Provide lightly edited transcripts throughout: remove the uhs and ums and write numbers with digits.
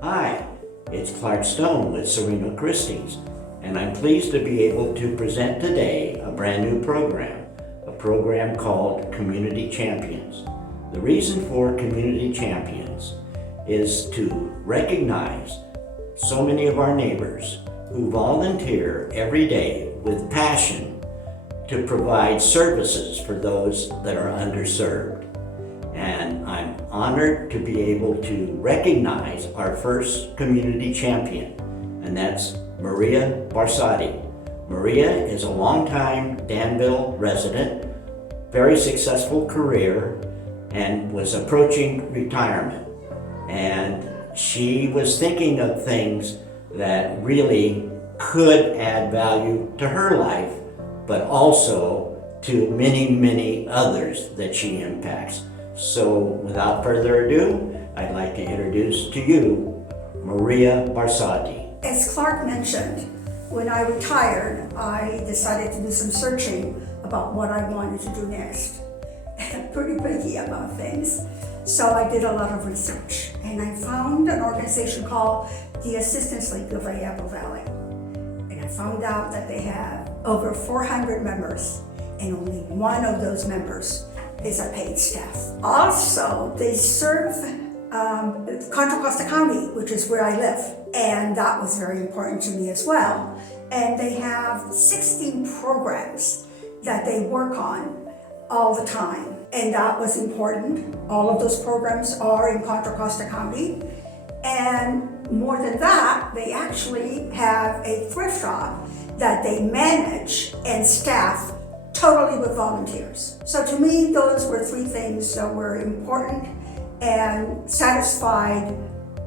Hi, it's Clark Stone with Serena Christie's, and I'm pleased to be able to present today a brand new program, a program called Community Champions. The reason for Community Champions is to recognize so many of our neighbors who volunteer every day with passion to provide services for those that are underserved. And I'm honored to be able to recognize our first community champion, and that's Maria Barsati. Maria is a longtime Danville resident, very successful career, and was approaching retirement. And she was thinking of things that really could add value to her life, but also to many, many others that she impacts. So without further ado, I'd like to introduce to you Maria Barsati. As Clark mentioned, when I retired, I decided to do some searching about what I wanted to do next. I'm pretty picky about things. So I did a lot of research, and I found an organization called the Assistance League of Diablo Valley. And I found out that they have over 400 members, and only one of those members is a paid staff. Also, they serve Contra Costa County, which is where I live, and that was very important to me as well. And they have 16 programs that they work on all the time, and that was important. All of those programs are in Contra Costa County, and more than that, they actually have a thrift shop that they manage and staff totally with volunteers. So to me, those were three things that were important and satisfied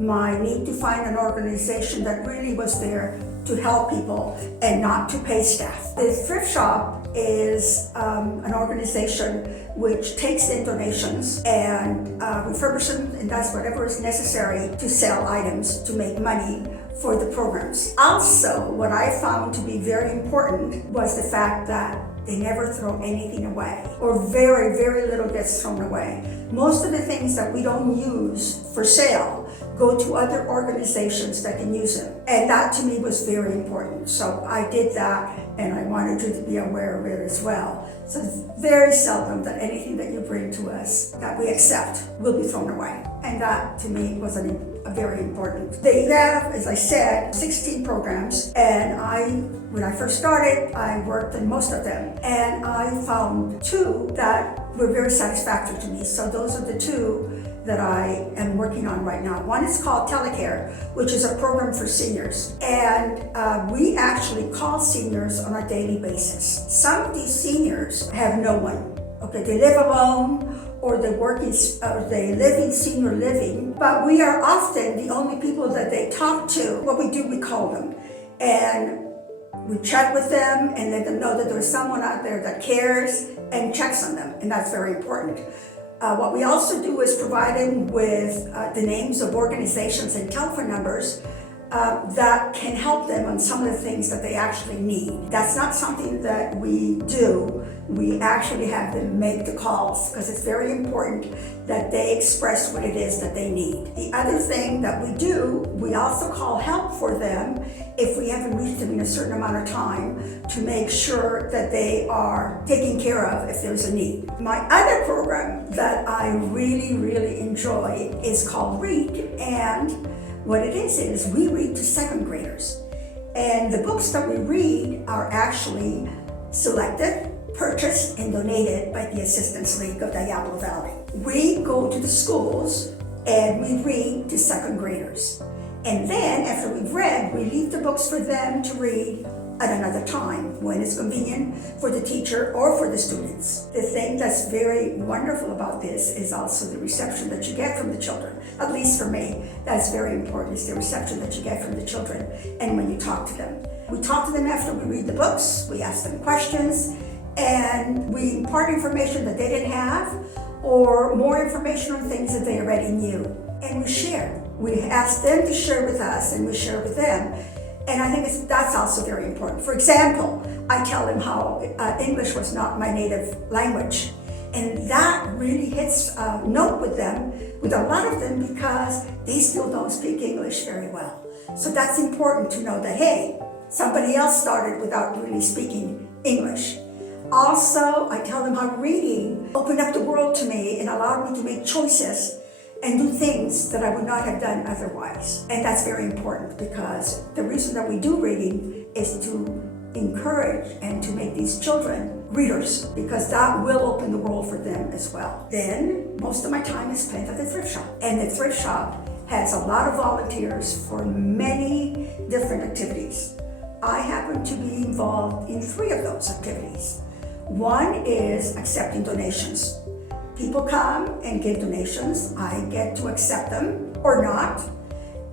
my need to find an organization that really was there to help people and not to pay staff. The thrift shop is an organization which takes in donations and refurbishes them and does whatever is necessary to sell items to make money for the programs. Also, what I found to be very important was the fact that they never throw anything away, or very, very little gets thrown away. Most of the things that we don't use for sale go to other organizations that can use them. And that to me was very important. So I did that, and I wanted you to be aware of it as well. So it's very seldom that anything that you bring to us that we accept will be thrown away. And that to me was a very important. They have, as I said, 16 programs, and when I first started, I worked in most of them, and I found two that were very satisfactory to me. So those are the two that I am working on right now. One is called Telecare, which is a program for seniors. And we actually call seniors on a daily basis. Some of these seniors have no one. Okay, they live alone, or they live in senior living, but we are often the only people that they talk to. What we do, we call them. And we chat with them and let them know that there's someone out there that cares and checks on them, and that's very important. What we also do is provide them with the names of organizations and telephone numbers that can help them on some of the things that they actually need. That's not something that we do. We actually have them make the calls, because it's very important that they express what it is that they need. The other thing that we do, we also call help for them if we haven't reached them in a certain amount of time, to make sure that they are taken care of if there's a need. My other program that I really, really enjoy is called Read, and what it is we read to second graders. And the books that we read are actually selected, purchased, and donated by the Assistance League of Diablo Valley. We go to the schools and we read to second graders. And then after we've read, we leave the books for them to read at another time when it's convenient for the teacher or for the students. The thing that's very wonderful about this is also the reception that you get from the children. At least for me, that's very important, is the reception that you get from the children and when you talk to them. We talk to them after we read the books, we ask them questions, and we impart information that they didn't have, or more information on things that they already knew. And we share. We ask them to share with us, and we share with them. And I think that's also very important. For example, I tell them how English was not my native language. And that really hits a note with them, with a lot of them, because they still don't speak English very well. So that's important to know that, hey, somebody else started without really speaking English. Also, I tell them how reading opened up the world to me and allowed me to make choices and do things that I would not have done otherwise. And that's very important, because the reason that we do reading is to encourage and to make these children readers, because that will open the world for them as well. Then, most of my time is spent at the thrift shop. And the thrift shop has a lot of volunteers for many different activities. I happen to be involved in 3 of those activities. One is accepting donations. People come and give donations. I get to accept them or not,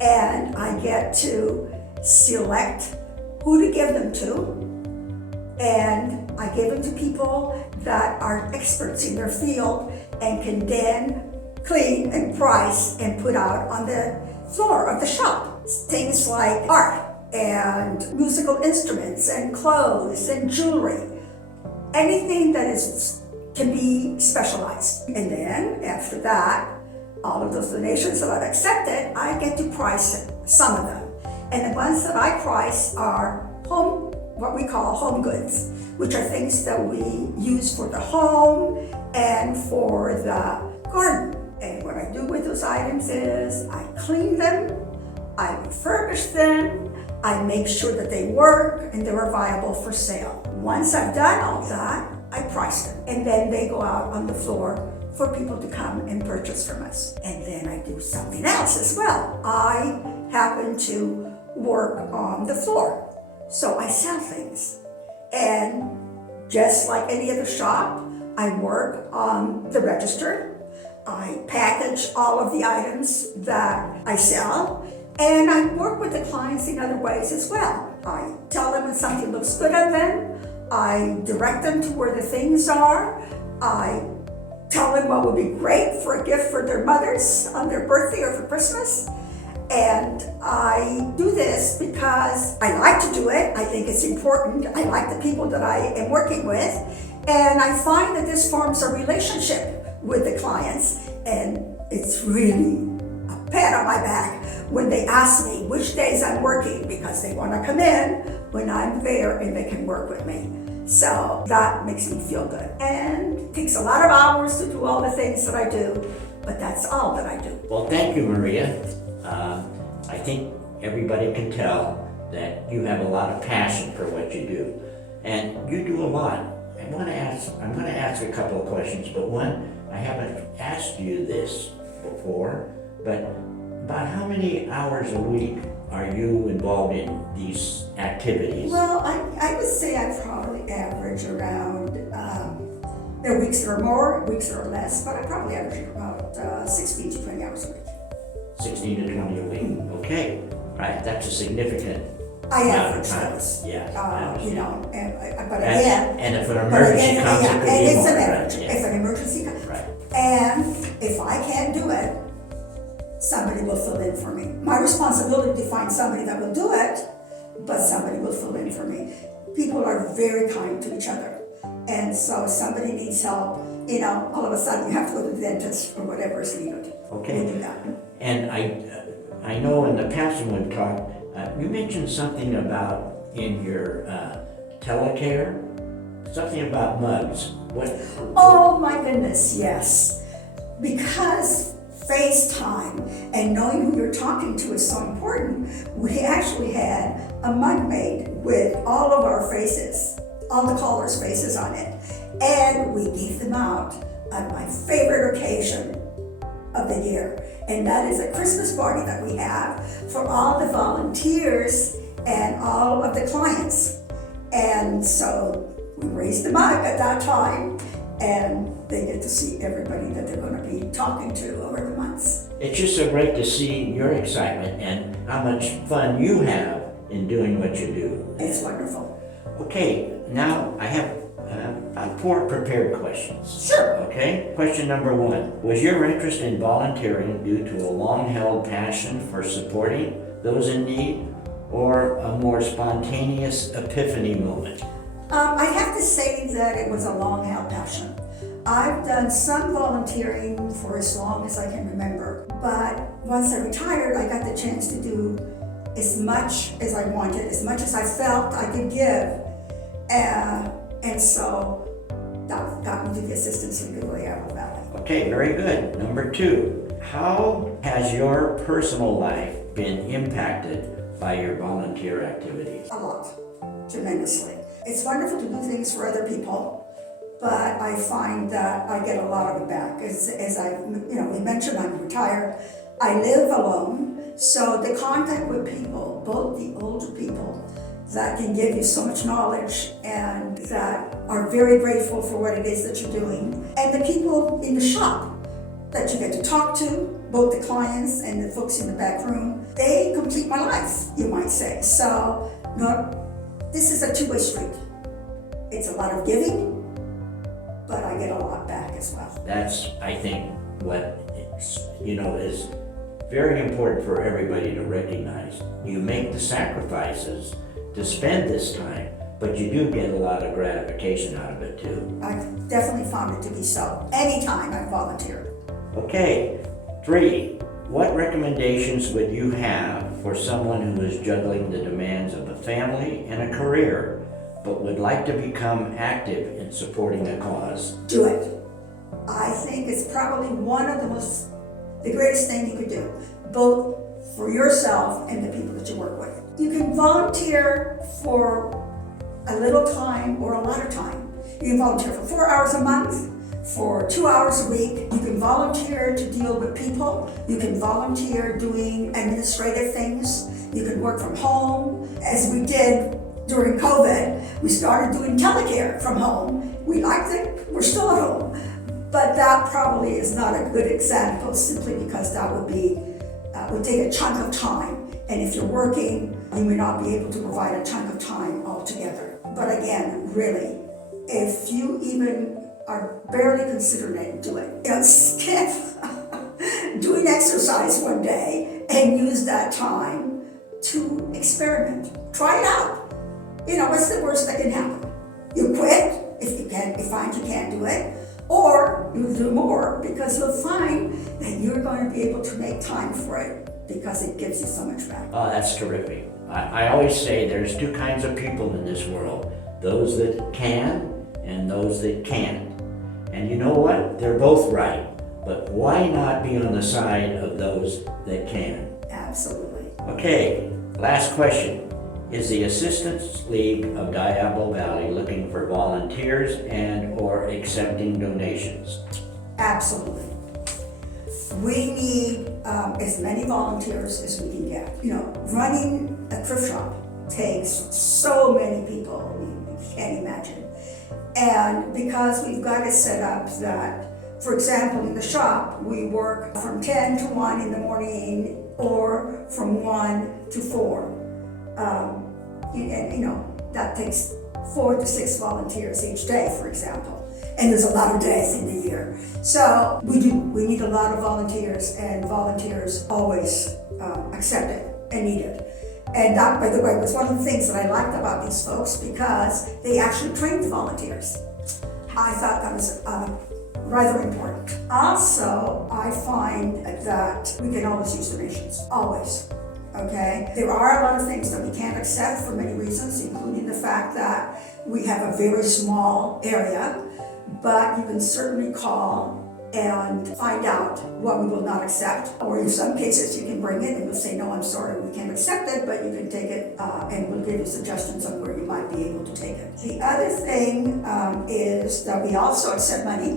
and I get to select who to give them to, and I give them to people that are experts in their field and can then clean and price and put out on the floor of the shop. Things like art and musical instruments and clothes and jewelry. Anything that can be specialized. And then after that, all of those donations that I've accepted, I get to price some of them. And the ones that I price are what we call home goods, which are things that we use for the home and for the garden. And what I do with those items is I clean them, I refurbish them, I make sure that they work and they're viable for sale. Once I've done all that, I price them. And then they go out on the floor for people to come and purchase from us. And then I do something else as well. I happen to work on the floor. So I sell things. And just like any other shop, I work on the register. I package all of the items that I sell. And I work with the clients in other ways as well. I tell them when something looks good on them. I direct them to where the things are. I tell them what would be great for a gift for their mothers on their birthday or for Christmas. And I do this because I like to do it. I think it's important. I like the people that I am working with. And I find that this forms a relationship with the clients. And it's really a pat on my back when they ask me which days I'm working, because they want to come in when I'm there and they can work with me. So that makes me feel good. And it takes a lot of hours to do all the things that I do, but that's all that I do. Well, thank you, Maria. I think everybody can tell that you have a lot of passion for what you do, and you do a lot. I'm going to ask a couple of questions, but one, I haven't asked you this before, but about how many hours a week are you involved in these activities? Well, I would say I probably average around, there are weeks that are more, weeks that are less, but I probably average about 16 to 20 hours a week. 16 to 20 a week, okay. Right, that's a significant I amount average of time. those. Yeah, I understand. But again, And if an emergency comes, it could and be it's more, an right? average. Yeah. If an emergency comes, Right. and if I can't do it, somebody will fill in for me. My responsibility to find somebody that will do it, but somebody will fill in for me. People are very kind to each other. And so if somebody needs help, all of a sudden you have to go to the dentist or whatever is needed. Okay. We'll do that. And I know in the past when we've talked, you mentioned something about in your telecare, something about mugs. What? Oh my goodness, yes. Because FaceTime and knowing who you're talking to is so important, we actually had a mug made with all of our faces, all the callers' faces on it. And we gave them out on my favorite occasion of the year. And that is a Christmas party that we have for all the volunteers and all of the clients. And so we raised the mug at that time, and they get to see everybody that they're going to be talking to over the months. It's just so great to see your excitement and how much fun you have in doing what you do. It's wonderful. Okay, now I have 4 prepared questions. Sure. Okay, question number 1. Was your interest in volunteering due to a long-held passion for supporting those in need, or a more spontaneous epiphany moment? I have to say that it was a long-held passion. I've done some volunteering for as long as I can remember, but once I retired, I got the chance to do as much as I wanted, as much as I felt I could give. And so that got me to the assistance in Guayabo Valley. Okay, very good. Number 2, how has your personal life been impacted by your volunteer activities? A lot, tremendously. It's wonderful to do things for other people, but I find that I get a lot of it back. As I, we mentioned, I'm retired. I live alone, so the contact with people, both the older people that can give you so much knowledge and that are very grateful for what it is that you're doing, and the people in the shop that you get to talk to, both the clients and the folks in the back room, they complete my life, you might say. So, this is a two-way street. It's a lot of giving, but I get a lot back as well. That's, I think, what is very important for everybody to recognize. You make the sacrifices to spend this time, but you do get a lot of gratification out of it too. I definitely found it to be so. Anytime I volunteer. Okay, 3, what recommendations would you have for someone who is juggling the demands of a family and a career, but would like to become active in supporting a cause? Do it. I think it's probably one of the greatest thing you could do, both for yourself and the people that you work with. You can volunteer for a little time or a lot of time. You can volunteer for 4 hours a month, for 2 hours a week. You can volunteer to deal with people. You can volunteer doing administrative things. You can work from home. As we did during COVID, we started doing telecare from home. We liked it. We're still at home. But that probably is not a good example, simply because that would take a chunk of time. And if you're working, you may not be able to provide a chunk of time altogether. But again, really, if you even are barely considering it, do it. Skip doing exercise one day and use that time to experiment. Try it out. What's the worst that can happen? You quit if you find you can't do it, or you'll do more because you'll find that you're going to be able to make time for it because it gives you so much back. Oh, that's terrific. I always say there's 2 kinds of people in this world, those that can and those that can't. And you know what? They're both right. But why not be on the side of those that can? Absolutely. Okay, last question. Is the Assistance League of Diablo Valley looking for volunteers and/or accepting donations? Absolutely. We need as many volunteers as we can get. Running a thrift shop takes so many people, you can't imagine. And because we've got it set up that, for example, in the shop, we work from 10 to 1 in the morning or from 1 to 4. That takes 4 to 6 volunteers each day, for example. And there's a lot of days in the year. So we need a lot of volunteers, and volunteers always accept it and need it. And that, by the way, was one of the things that I liked about these folks, because they actually trained the volunteers. I thought that was rather important. Also, I find that we can always use donations, always. Okay, there are a lot of things that we can't accept for many reasons, including the fact that we have a very small area, but you can certainly call and find out what we will not accept. Or in some cases, you can bring it and we'll say, no, I'm sorry, we can't accept it, but you can take it and we'll give you suggestions on where you might be able to take it. The other thing is that we also accept money,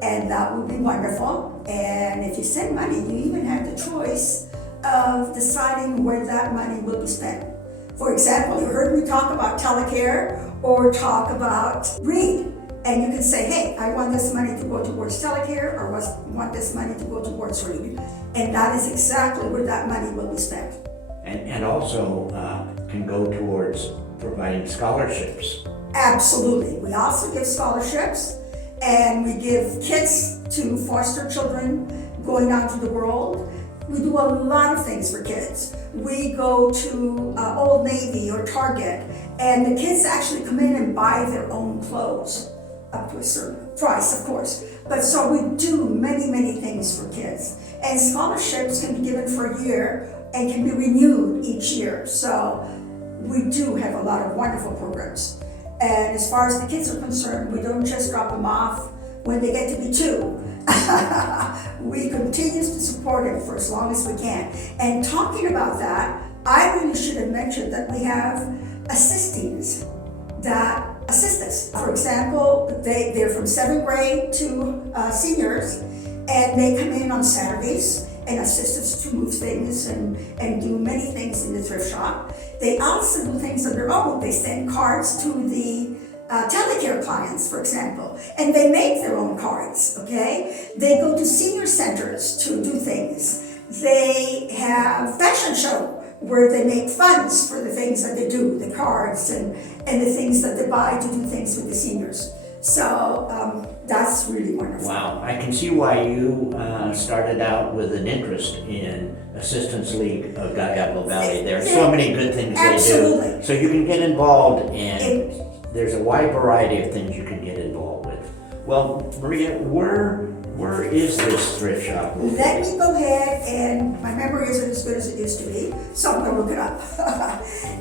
and that would be wonderful. And if you send money, you even have the choice of deciding where that money will be spent. For example, you heard me talk about telecare or talk about READ. And you can say, hey, I want this money to go towards telecare, or want this money to go towards READ. And that is exactly where that money will be spent. And also can go towards providing scholarships. Absolutely. We also give scholarships, and we give kits to foster children going out to the world. We do a lot of things for kids. We go to Old Navy or Target, and the kids actually come in and buy their own clothes. up to a certain price, of course. But so we do many, many things for kids. And scholarships can be given for a year and can be renewed each year. So we do have a lot of wonderful programs. And as far as the kids are concerned, we don't just drop them off when they get to be 2. We continue to support them for as long as we can. And talking about that, I really should have mentioned that we have assistants that assist us. For example, they're from 7th grade to seniors, and they come in on Saturdays and assist us to move things and do many things in the thrift shop. They also do things on their own. They send cards to the telecare clients, for example, and they make their own cards, okay? They go to senior centers to do things. They have fashion show where they make funds for the things that they do, the cards and the things that they buy to do things with the seniors. So that's really wonderful. Wow, I can see why you started out with an interest in Assistance League of Diablo Valley. There are so many good things Absolutely. they do. So you can get involved, and there's a wide variety of things you can get involved with. Well, Maria, where is this thrift shop? Let me go ahead, and my memory isn't as good as it used to be, so I'm gonna look it up.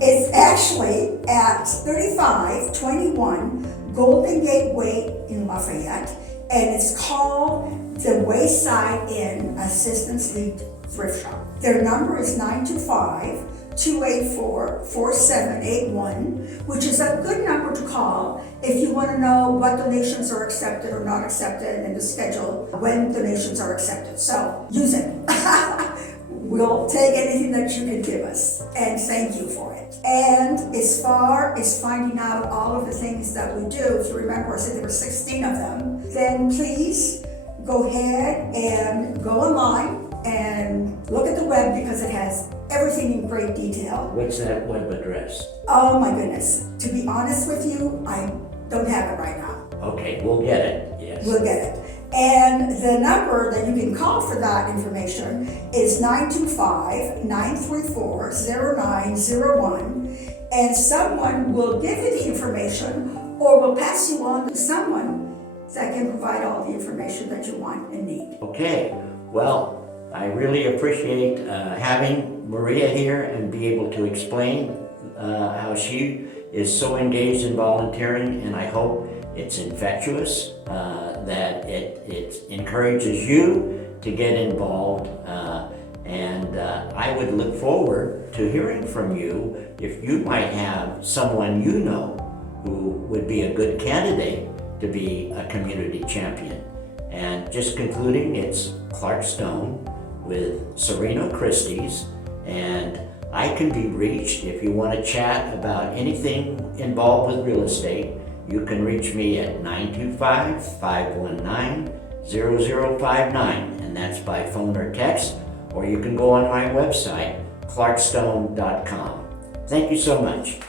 It's actually at 3521 Golden Gate Way in Lafayette, and it's called the Wayside Inn Assistance League Thrift Shop. Their number is 925-284-4781, which is a good number to call if you want to know what donations are accepted or not accepted and to schedule when donations are accepted. So use it. We'll take anything that you can give us, and thank you for it. And as far as finding out all of the things that we do, if you remember I said there were 16 of them, then please go ahead and go online and look at the web, because it has everything in great detail. What's that web address? Oh my goodness. To be honest with you, I don't have it right now. Okay, we'll get it, yes. We'll get it. And the number that you can call for that information is 925-934-0901, and someone will give you the information or will pass you on to someone that can provide all the information that you want and need. Okay, well, I really appreciate having Maria here and be able to explain how she is so engaged in volunteering, and I hope it's infectious, that it encourages you to get involved, and I would look forward to hearing from you if you might have someone you know who would be a good candidate to be a community champion. And just concluding, it's Clark Stone with Serena Christie's, and I can be reached if you want to chat about anything involved with real estate. You can reach me at 925-519-0059, and that's by phone or text, or you can go on my website, clarkstone.com. Thank you so much.